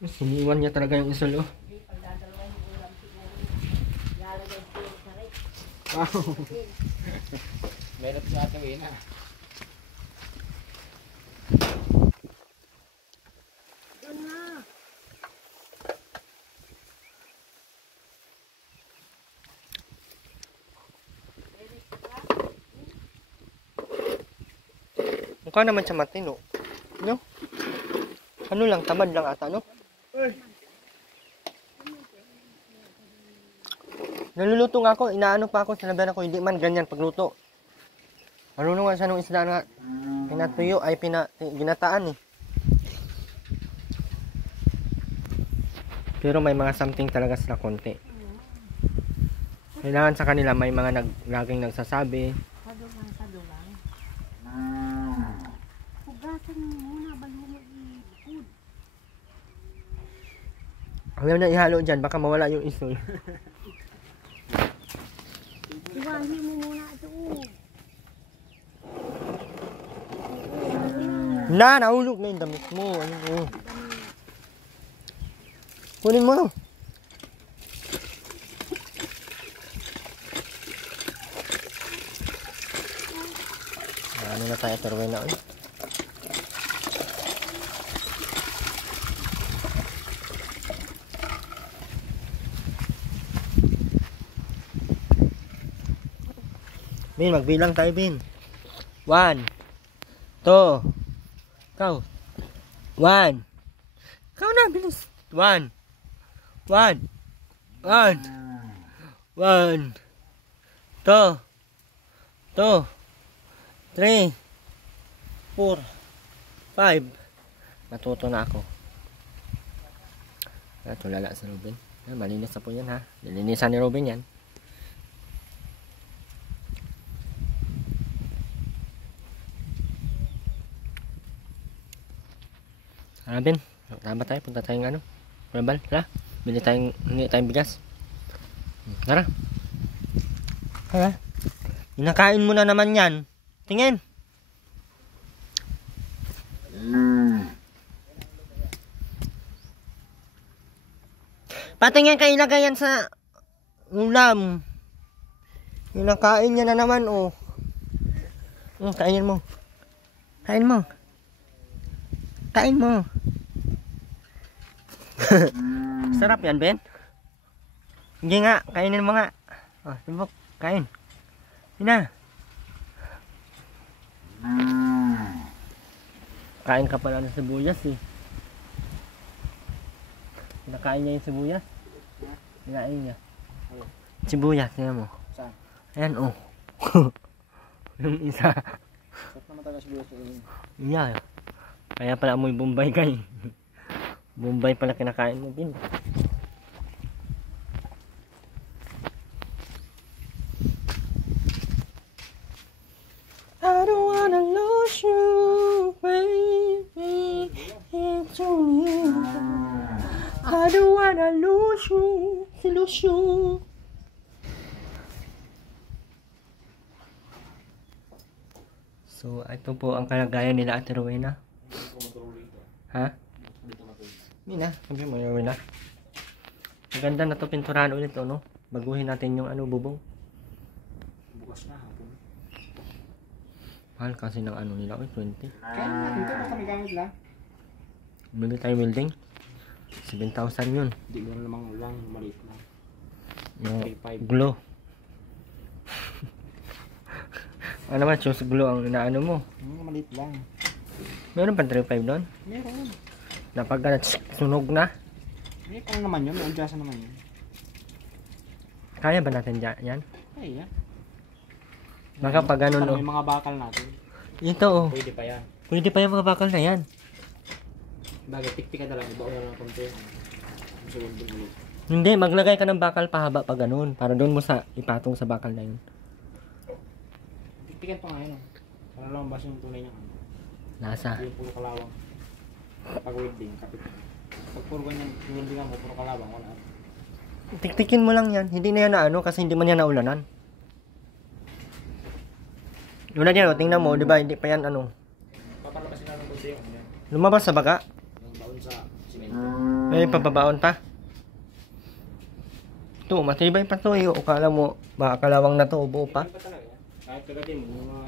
Siniwan niya talaga yung isul, oh. di pagdadalawang ulam siguro? Lalagay ko sa rin. Wow. Meron sa ating wina. Doon na. Mukha naman siya matino. No? Ano lang, tamad lang ata, no? Naluluto nga ako, inaano pa ako, sinabihan ako, hindi man ganyan pagluto. Marunong nga siya nung isda na pinatuyo, ay ginataan eh. Pero may mga something talaga sila konti. Kailangan sa kanila may mga laging nagsasabi. Sadulang. Hugasan mo muna bago mo i-food. Ayaw na ihalo dyan, baka mawala yung isul. Iwahin mo muna ito. Nahulog na yung damit mo. Ayun, oh. Kunin mo. Ano na tayo, Terway na. Bin, magbilang tayo, Bin. 1, 2, Ikaw. 1. Ikaw na, bilis. 1. 1. 1. 1. 2. 2. 3. 4. 5. Matuto na ako. Tulala sa Ruben. Malinis na po yan, ha. Nilinisan ni Ruben yan. Ruben, tama tayo. Punta tayong ano. Kulabal, tara. Hingi tayong bigas. Tara. Tara. Inakain mo na naman yan. Tingin. Patingin ka ilagay yan sa ulam. Inakain niya na naman, oh. Kainin mo. Kain mo. Kain mo. Sarap yan, Ben. Hindi nga, kainin mo nga. Oh, tibok, kain. Yun na. Kain ka pala ng sibuyas eh. Nakain niya yung sibuyas? Kinain niya. Sibuyas, tingnan mo. Saan? Ayan oh. Yung isa. Ba't naman taga sibuyas ko yun? Yeah. Kaya pala amoy Bombay ka eh. Bombay pala kinakain mo din. I don't wanna lose you, baby. It's only you. I don't wanna lose you, lose you. So, ito po ang kalagayan nila Ate Rowena. Ha? Hindi na, sabi mo Rowena. Maganda na to, pinturahan ulit to, no? Baguhin natin yung ano, bubong. Bukas na hapon. Mahal kasi ng ano nila, 20. Kaya natin ito, basta may gamit lang. Bili tayo building. 7,000 yun. Hindi mo namang ulang, maliit na. Yung 3,500. glow. Ano naman, choose glow ang inaano mo. Maliit lang. Meron pa 3,500 doon? Meron. Napag sunog na. May pang naman yun, may adjust naman yun. Kaya ba natin yan? Ay, yan. Baka pag ganun, Parang oh. may mga bakal natin. Ito, oh. Pwede pa yan. Pwede pa yung mga bakal na yan. Bagay, tiktika na lang. Ibaon na lang konti. Gusto mo din ulit. Hindi, maglagay ka ng bakal pahaba pa ganun. Para doon mo sa ipatong sa bakal na yun. Tiktikan pa nga yun. Para lang bas yung tunay niya. Nasa. Yung puro kalawang. Pag welding, kapit. Pag puro ganyan, weldingan mo, puro kalawang. Wala. Tiktikin mo lang yan. Hindi na yan na ano kasi hindi man yan naulanan. Una yan, oh, tingnan mo, di ba? Hindi pa yan ano. Papalabasin na ng konti yung ano yan. Lumabas sa baka. Yung baon sa simento. May pababaon pa. Ito, matibay pa to. O kala mo, baka kalawang na to, buo pa. Hindi pa talaga yan. Kahit kagatin mo, yung mga...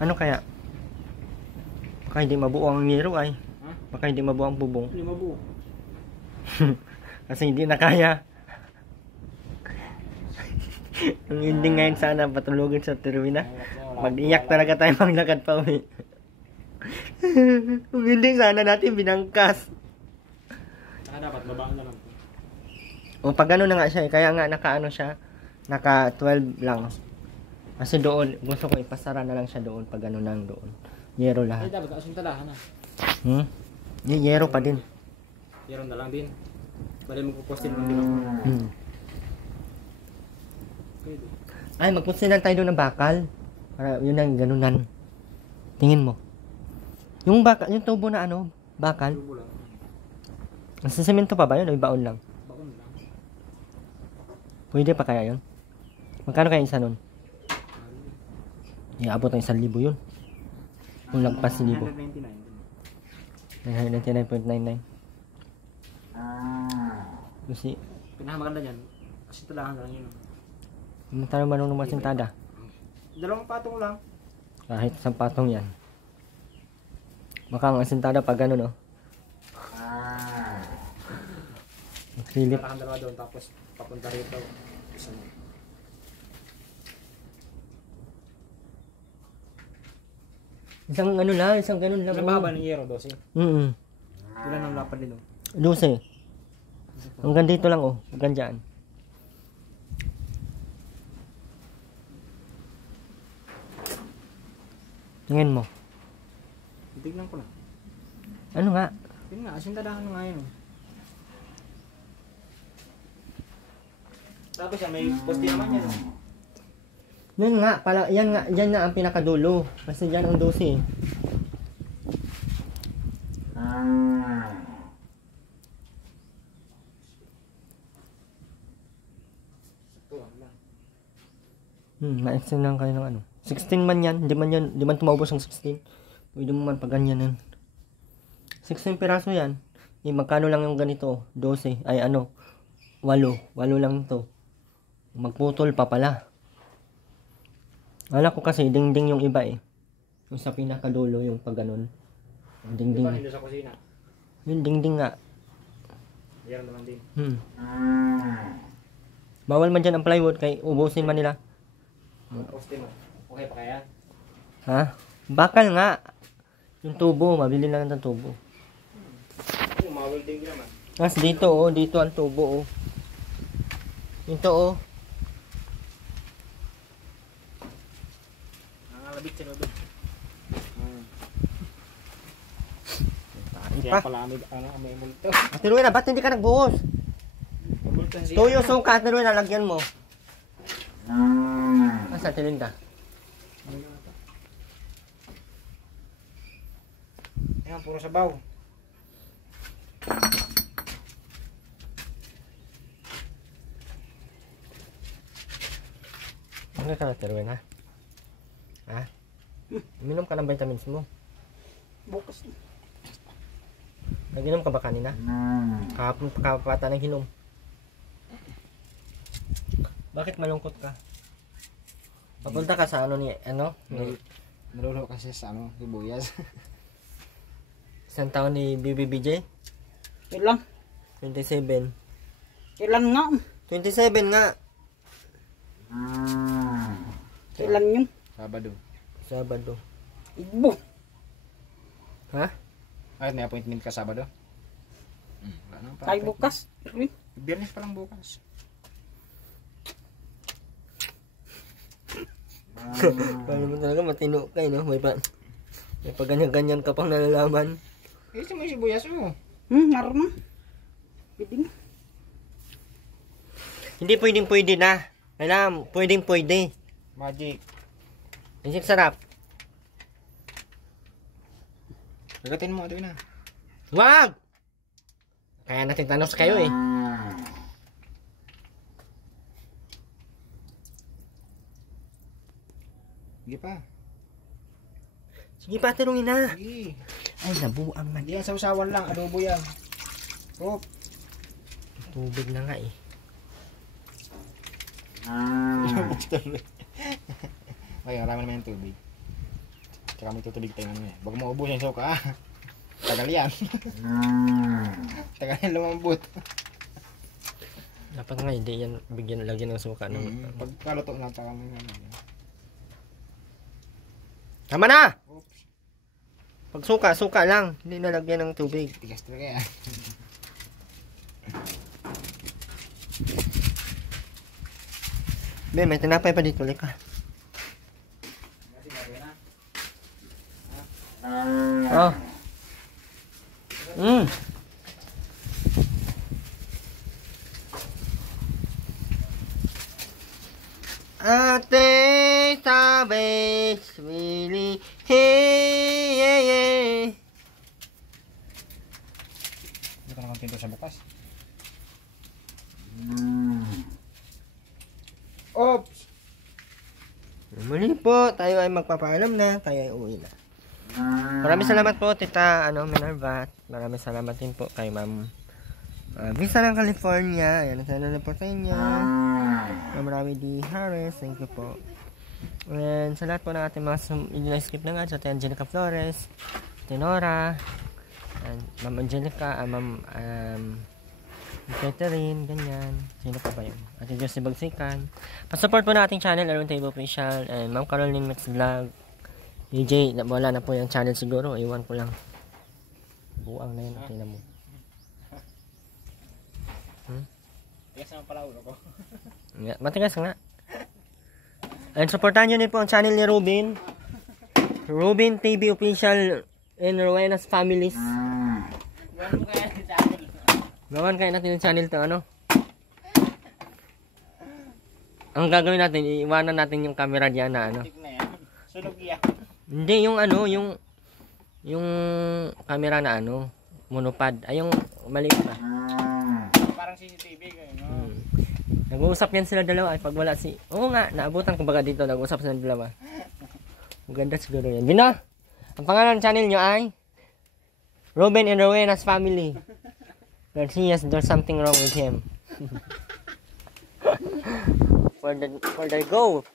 Ano kaya? Baka hindi mabuo ang niro ay. Ha? Baka hindi mabuo ang bubong. Hindi mabuo. Kasi hindi na kaya. Ang ending ngayon sana patulogin sa Terwina. Mag-iyak talaga tayo maglakad pa uwi. Kung hindi sana natin binangkas. Saka dapat babaan na lang. O pag gano'n na nga siya, kaya nga naka-ano siya, naka 12 lang. Kasi doon, gusto ko ipasara na lang siya doon pag gano'n lang doon. Yero Ay, lahat. dapat asintalahan na. Yero pa din. Meron na lang din. Bali magpupostin mo din ako. Pwede. Ay, magpusinan tayo doon ng bakal. Para yun ang ganunan. Tingin mo. Yung bakal, yung tubo na ano, bakal. Tubo lang. Sa semento pa ba yun o ibaon lang? Baon lang. Pwede pa kaya yun? Magkano kaya isa nun? Iabot ng 1,000 yun. Kung lagpas 1,000. 999. 999.99. Kasi, Pinakamaganda dyan. Asintalahan na lang yun. hindi tayo marunong masintada. Dalawang patong lang. Kahit isang patong yan. Baka ang asintada pag gano'n, no? Silip. Talakan dalawa doon tapos papunta rito. Isa mo. Isang ano lang, isang ganun lang. Ilang mahaba ng yero, 12? Ilan ang lapad nito? 12. Hanggang dito lang, oh. Hanggang dyan. Tingin mo. Tignan ko lang. Ano nga? Yun nga, asintalahan nga yun. Tapos yan, may poste naman yan. Yan nga, pala, yan nga ang pinakadulo. Kasi dyan ang 12. Ma-extend lang kayo ng ano. 16 man yan, di man tumabos ang 16. Pwede mo man pag ganyanan. 16 piraso yan. Eh, magkano lang yung ganito? 12. Ay ano, 8. 8 lang to. Magputol pa pala. Wala ko kasi dingding yung iba eh. Yung sa pinakadulo yung pag ganun. Yung Di ba, dingding. hindi sa kusina? Yung dingding nga. Meron naman din. Bawal man dyan ang plywood kay ubusin man nila. Poste mo. Okay pa kaya? Ha? Bakal nga. Yung tubo, mabili lang ng tubo. Yung mga welding naman. Tapos dito oh, dito ang tubo oh. Ito oh. Nangalabit siya doon. Tain Kaya pa. pala may multo. Ate Rowena, ba't hindi ka nagbuhos? Multo siya. Tuyo suka, Ate Rowena, lagyan mo. Asa, Tilinda? Ayan, puro sabaw. Ano ka na, Ate Rowena? Ha? Uminom ka ng vitamins mo. Bukas. Nag-inom ka ba kanina? Kahapon pa kapata ng hinom. Bakit malungkot ka? Papunta ka sa ano ni, ano? Nalulo kasi sa ano, sibuyas. Isang taon ni BBBJ? Kailan? 27. Kailan nga? 27 nga. Kailan yun? Sabado. Sabado. Igbo. Ha? Ay, may appointment ka Sabado? Wala nang Tayo bukas. Uy, Biyernes pa lang bukas. Paano mo talaga matino ka, no? May pa ganyan-ganyan ka pang nalalaman. Eh, may sibuyas mo. Naroon na. Pwede na. Hindi pwedeng-pwede na. Alam, pwedeng-pwede. Magic. Ang sarap. Gagatin mo, ito na. Wag! Kaya natin tanos kayo eh. Sige pa. Sige pa, tirungin na. Sige. Ay, nabuang man. Hindi yan, sausawan lang. Adobo yan. Oh. Tubig na nga eh. Okay, marami naman yung tubig. Tsaka may tutubig tayo naman eh. Bago maubos yung suka ah. Tagal yan. Tagal yan lumambot. Dapat nga hindi yan bigyan lagyan ng suka. Pag kaluto na, tsaka may Tama na! oops. Pag suka, suka lang. Hindi nalagyan ng tubig. Tigas talaga yan. Ben, may tinapay pa dito. Lika. Oh. Ate sabes Willy hey yeah, yeah. Hindi ko naman pinto sa bukas. Oops! Muli po, tayo ay magpapaalam na, tayo ay uwi na. Maraming salamat po, Tita Minerva. Maraming salamat din po kay Ma'am Visa ng California. Ayan, sana po sa inyo. Ma'am Rawi D. Harris, thank you po. And sa lahat po ng ating mga skip na nga, Ate Angelica Flores, Tenora, and Ma'am Angelica, Ma'am Catherine, ganyan. Sino pa ba yun? Ate Josie Bagsikan. Pasupport po na ating channel, Aron Table Official, and Ma'am Caroline Mix Vlog. DJ, wala na po yung channel siguro. Iwan ko lang. Buang na yun. Tingnan mo. Tigas naman pala ulo ko. Matigas nga. And supportan nyo din po ang channel ni Robin. Robin TV Official and Rowena's Families. Gawan kaya natin yung channel to ano. Ang gagawin natin, iiwanan natin yung camera diyan na ano. Sunog yan. Hindi, yung ano, yung camera na ano, monopod. Ay, yung maliit na. Parang CCTV kayo, no? Nag-uusap yan sila dalawa. Ay, pag wala si... Oo nga, naabutan ko baga dito. Nag-uusap sila dalawa. Maganda siguro yan. Bina! Ang pangalan ng channel nyo ay Robin and Rowena's Family. Garcias, there's something wrong with him. For the go.